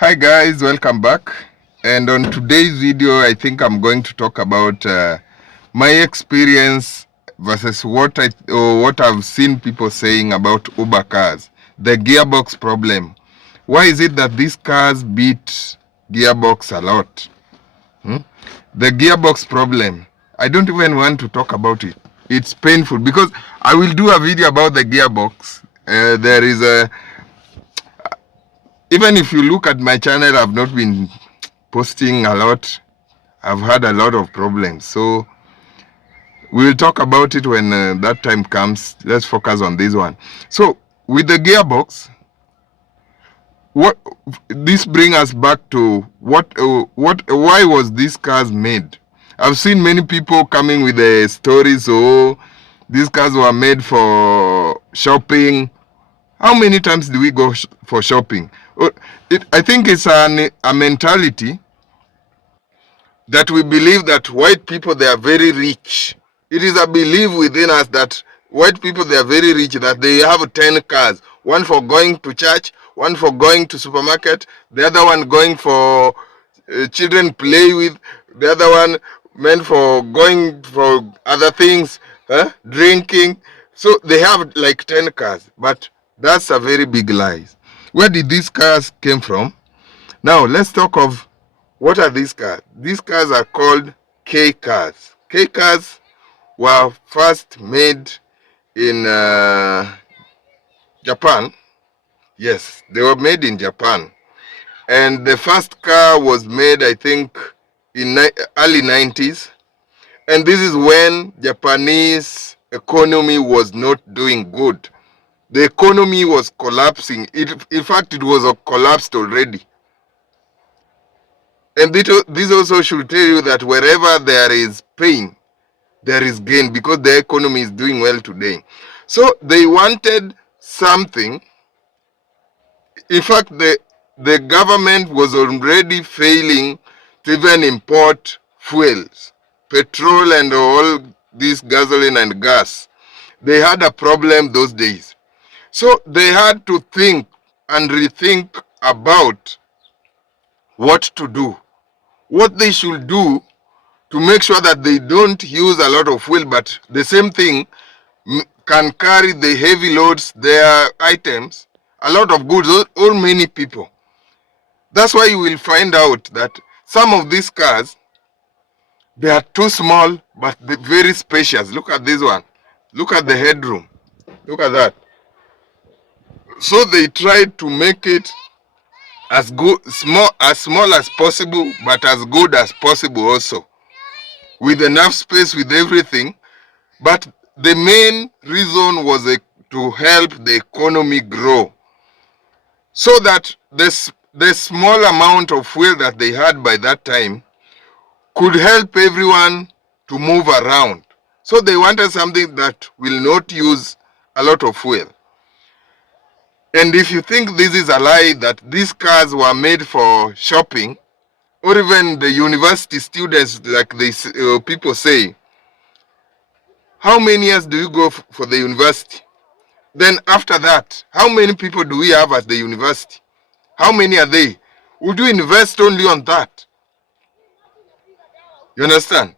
Hi guys, welcome back. And on today's video, I think I'm going to talk about my experience versus what I've seen people saying about Uber cars, the gearbox problem. Why is it that these cars beat gearbox a lot? The gearbox problem. I don't even want to talk about it. It's painful because I will do a video about the gearbox. There is a Even if you look at my channel, I've not been posting a lot. I've had a lot of problems. So we'll talk about it when that time comes. Let's focus on this one. So with the gearbox, what this brings us back to why was these cars made? I've seen many people coming with the stories. Oh, these cars were made for shopping. How many times do we go for shopping? I think it's a mentality that we believe that white people, they are very rich. It is a belief within us that white people, they are very rich, that they have 10 cars. One for going to church, one for going to supermarket, the other one going for children play with, the other one meant for going for other things, drinking. So they have like 10 cars, but that's a very big lie. Where did these cars came from? Now let's talk of what are these cars. These cars are called K cars. K cars were first made in Japan. Yes, they were made in Japan. And the first car was made, I think, in early 90s. And this is when Japanese economy was not doing good. The economy was collapsing. In fact, it was collapsed already. And this also should tell you that wherever there is pain, there is gain, because the economy is doing well today. So they wanted something. In fact, the government was already failing to even import fuels, petrol and all this gasoline and gas. They had a problem those days. So they had to think and rethink about what to do, what they should do to make sure that they don't use a lot of fuel, but the same thing can carry the heavy loads, their items, a lot of goods, all many people. That's why you will find out that some of these cars, they are too small, but they're very spacious. Look at this one. Look at the headroom. Look at that. So they tried to make it as good, small as possible, but as good as possible also, with enough space, with everything. But the main reason was to help the economy grow, so that the small amount of fuel that they had by that time could help everyone to move around. So they wanted something that will not use a lot of fuel. And if you think this is a lie, that these cars were made for shopping, or even the university students, like people say, how many years do you go for the university? Then after that, how many people do we have at the university? How many are they? Would you invest only on that? You understand?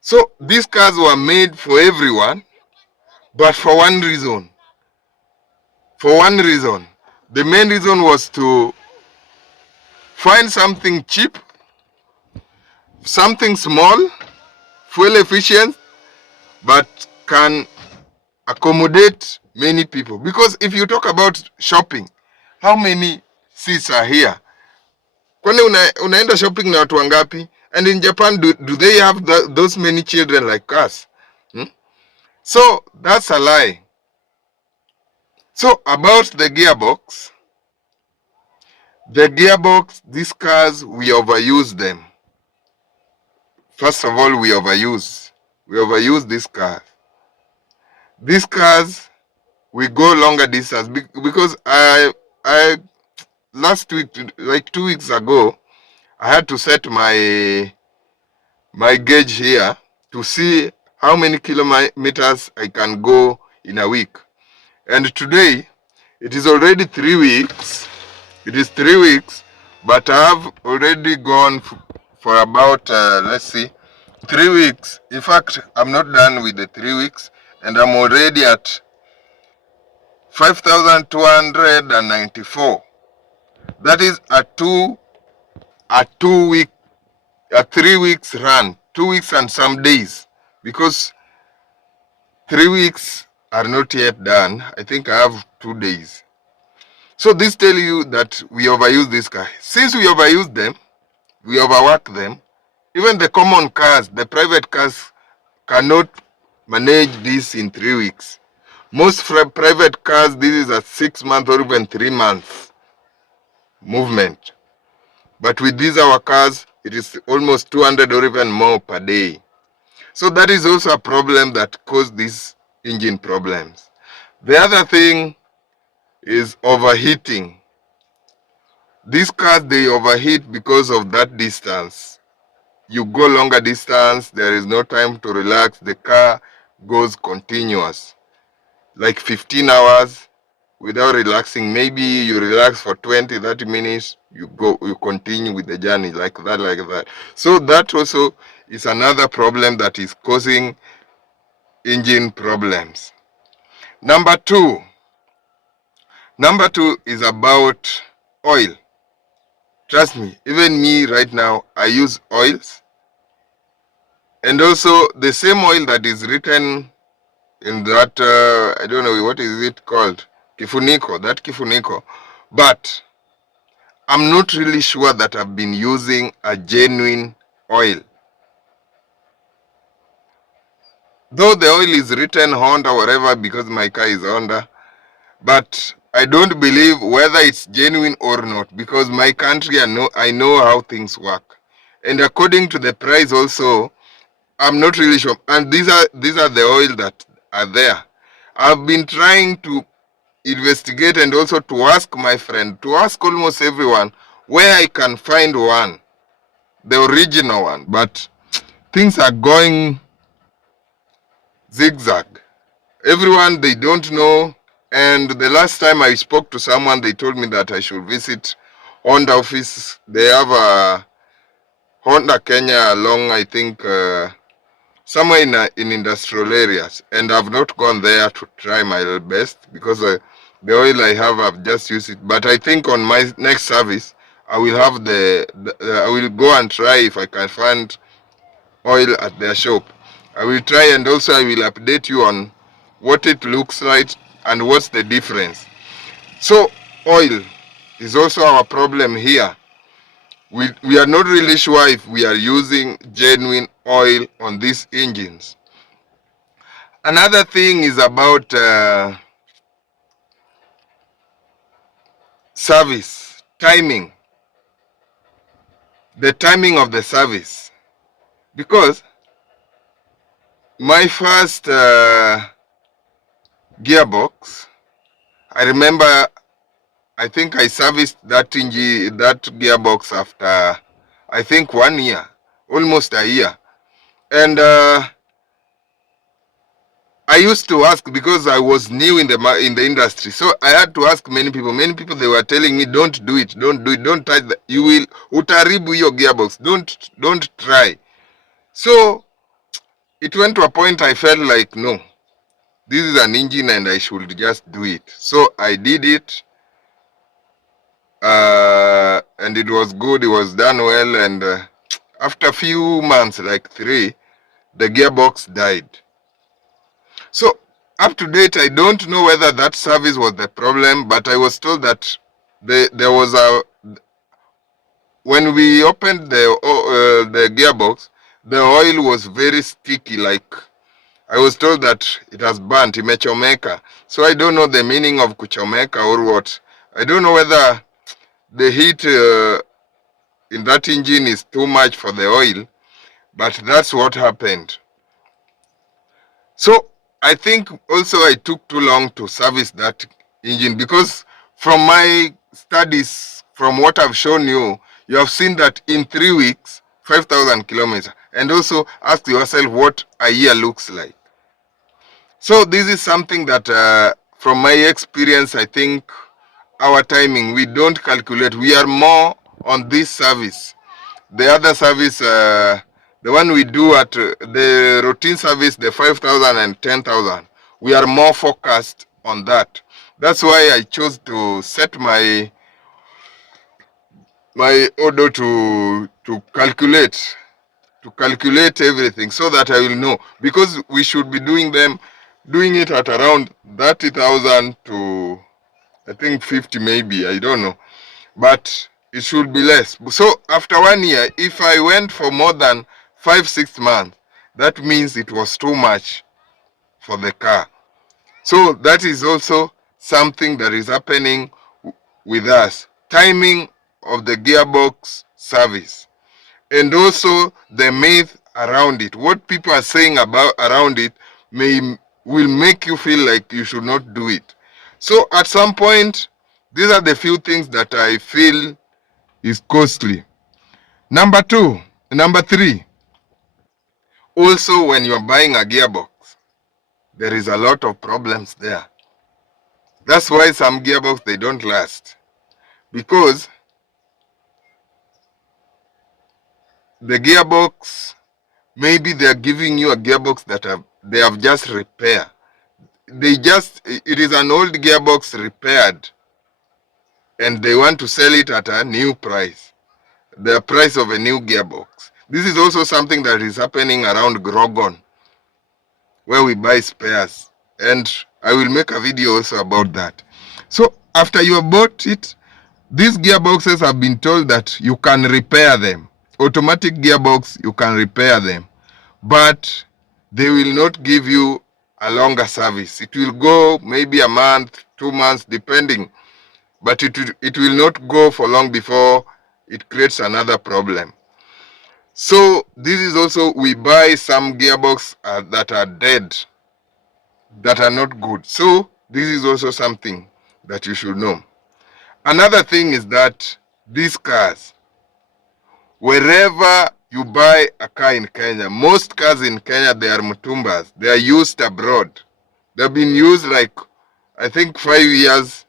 So these cars were made for everyone, but for one reason. For one reason. The main reason was to find something cheap, something small, fuel efficient, but can accommodate many people. Because if you talk about shopping, how many seats are here? Kwani unaenda shopping na watu wangapi? And in Japan, do they have those many children like us? So that's a lie. So about the gearbox, these cars, we overuse them. First of all, we overuse these cars. These cars, we go longer distance, because I last week, like 2 weeks ago, I had to set my gauge here to see how many kilometers I can go in a week. And today, it is already 3 weeks. It is 3 weeks, but I have already gone for about, let's see, 3 weeks. In fact, I'm not done with the 3 weeks, and I'm already at 5,294. That is a 3 weeks run, 2 weeks and some days, because 3 weeks are not yet done. I think I have 2 days. So this tells you that we overuse this car. Since we overuse them, we overwork them. Even the common cars, the private cars, cannot manage this in 3 weeks. Most private cars, this is a 6 month or even 3 months movement. But with these our cars, it is almost 200 or even more per day. So that is also a problem that caused these engine problems. The other thing is overheating. These cars, they overheat because of that distance. You go longer distance, there is no time to relax, the car goes continuous. Like 15 hours without relaxing. Maybe you relax for 20, 30 minutes, you continue with the journey like that. So that also is another problem that is causing engine problems. Number two is about oil. Trust me, even me right now, I use oils. And also the same oil that is written in that, I don't know, what is it called? Kifuniko, that kifuniko. But I'm not really sure that I've been using a genuine oil. Though the oil is written Honda, whatever, because my car is Honda, but I don't believe whether it's genuine or not, because my country, I know how things work. And according to the price also, I'm not really sure. And these are the oil that are there. I've been trying to investigate and also to ask my friend, to ask almost everyone where I can find one, the original one, but things are going zigzag. Everyone, they don't know. And the last time I spoke to someone, they told me that I should visit Honda office. They have a Honda Kenya along, I think, somewhere in industrial areas. And I've not gone there to try my best because the oil I have, I've just used it. But I think on my next service, I will have I will go and try if I can find oil at their shop. I will try, and also I will update you on what it looks like and what's the difference. So oil is also our problem here. We are not really sure if we are using genuine oil on these engines. Another thing is about service, timing, the timing of the service. Because my first gearbox, I remember, I think I serviced that gearbox after, I think 1 year, almost a year. And I used to ask because I was new in the industry. So I had to ask many people. Many people, they were telling me, don't do it, don't do it, don't touch that. You will utaribu your gearbox. Don't try. So it went to a point I felt like, no, this is an engine and I should just do it. So I did it. And it was good, it was done well, and after a few months, like 3, the gearbox died. So up to date, I don't know whether that service was the problem, but I was told that there was when we opened the gearbox, the oil was very sticky, like I was told that it has burnt, imechomeka. So I don't know the meaning of kuchomeka or what. I don't know whether the heat in that engine is too much for the oil, but that's what happened. So I think also I took too long to service that engine, because from my studies, from what I've shown you, you have seen that in 3 weeks, 5,000 kilometers. And also ask yourself what a year looks like. So this is something that from my experience, I think our timing, we don't calculate. We are more on this service. The other service, the one we do at the routine service, the 5,000 and 10,000, we are more focused on that. That's why I chose to set my order to calculate everything so that I will know, because we should be doing it at around 30,000 to I think 50 maybe, I don't know, but it should be less. So after 1 year, if I went for more than 5-6 months, that means it was too much for the car. So that is also something that is happening with us. Timing of the gearbox service, and also the myth around it. What people are saying about around it will make you feel like you should not do it. So at some point, these are the few things that I feel is costly. Number three, also when you're buying a gearbox, there is a lot of problems there. That's why some gearbox, they don't last, because the gearbox, maybe they are giving you a gearbox that they have just repaired. It is an old gearbox repaired, and they want to sell it at a new price, the price of a new gearbox. This is also something that is happening around Grogon, where we buy spares, and I will make a video also about that. So after you have bought it, these gearboxes have been told that you can repair them. Automatic gearbox, you can repair them, but they will not give you a longer service. It will go maybe a month, 2 months, depending, but it will not go for long before it creates another problem. So this is also, we buy some gearbox that are dead, that are not good. So this is also something that you should know. Another thing is that these cars, wherever you buy a car in Kenya, most cars in Kenya, they are mutumbas. They are used abroad. They've been used like, I think 5 years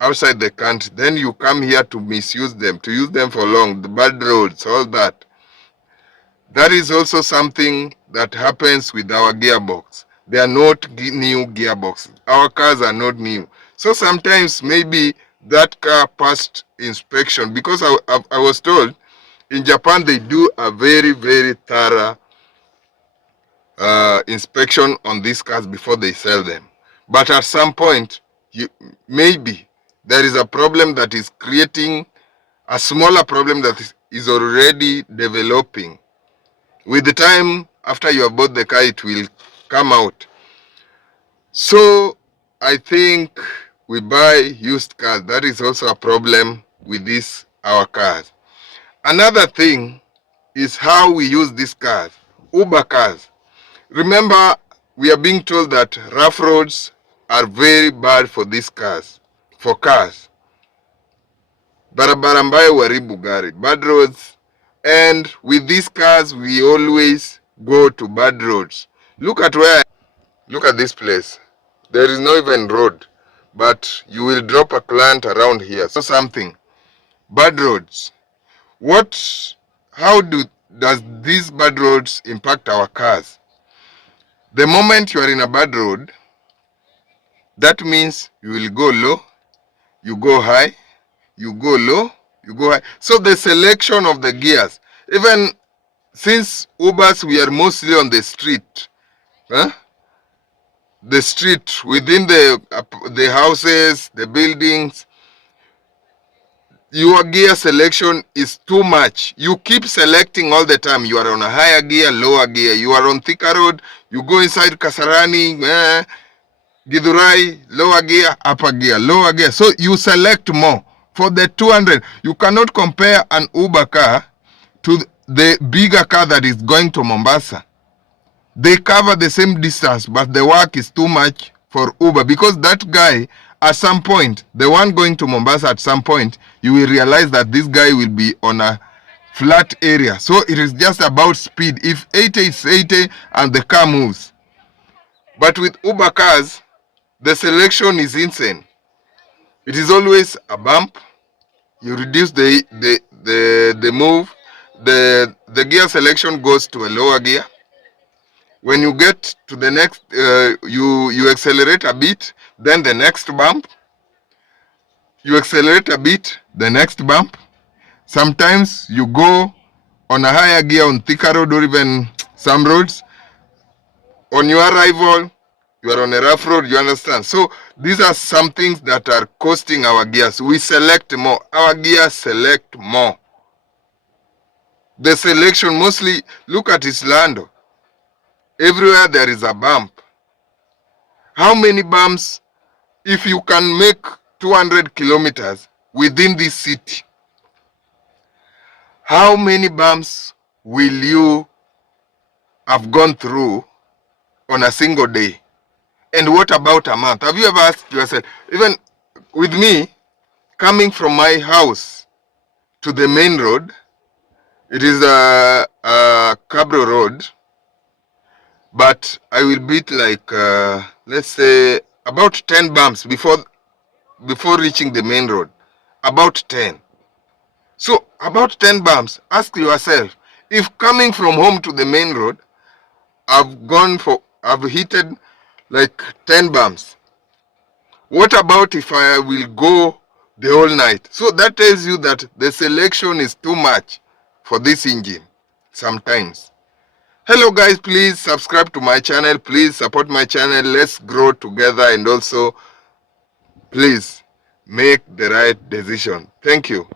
outside the country. Then you come here to misuse them, to use them for long, the bad roads, all that. That is also something that happens with our gearbox. They are not new gearboxes. Our cars are not new. So sometimes maybe that car passed inspection, because I was told in Japan they do a very, very thorough inspection on these cars before they sell them. But at some point, maybe there is a problem that is creating a smaller problem that is already developing. With the time, after you have bought the car, it will come out. So I think we buy used cars. That is also a problem with our cars. Another thing is how we use these cars. Uber cars. Remember, we are being told that rough roads are very bad for these cars, for cars. Barabara ambayo huharibu gari, bad roads. And with these cars, we always go to bad roads. Look at this place. There is no even road, but you will drop a client around here. So something, bad roads. How does these bad roads impact our cars? The moment you are in a bad road, that means you will go low, you go high, you go low, you go high. So the selection of the gears, even since Ubers, we are mostly on the street, the street within the houses, the buildings, your gear selection is too much. You keep selecting all the time. You are on a higher gear, lower gear. You are on thicker road, you go inside Kasarani, Githurai, lower gear, upper gear, lower gear. So you select more. For the 200, you cannot compare an Uber car to the bigger car that is going to Mombasa. They cover the same distance, but the work is too much for Uber, because that guy, at some point, the one going to Mombasa, at some point, you will realize that this guy will be on a flat area. So it is just about speed. If 80 is 80 and the car moves. But with Uber cars, the selection is insane. It is always a bump. You reduce the move, the gear selection goes to a lower gear. When you get to the next, you accelerate a bit, then the next bump. You accelerate a bit, the next bump. Sometimes you go on a higher gear on thicker road or even some roads. On your arrival, you are on a rough road, you understand. So these are some things that are costing our gears. We select more. Our gears select more. The selection mostly, look at Islando. Everywhere there is a bump. How many bumps, if you can make 200 kilometers within this city, how many bumps will you have gone through on a single day? And what about a month? Have you ever asked yourself, even with me, coming from my house to the main road, it is a Cabro road, but I will beat like, let's say, about 10 bumps before reaching the main road. About 10. So, about 10 bumps. Ask yourself, if coming from home to the main road, I've hit like 10 bumps. What about if I will go the whole night? So that tells you that the selection is too much for this engine sometimes. Hello guys, please subscribe to my channel. Please support my channel. Let's grow together, and also please make the right decision. Thank you.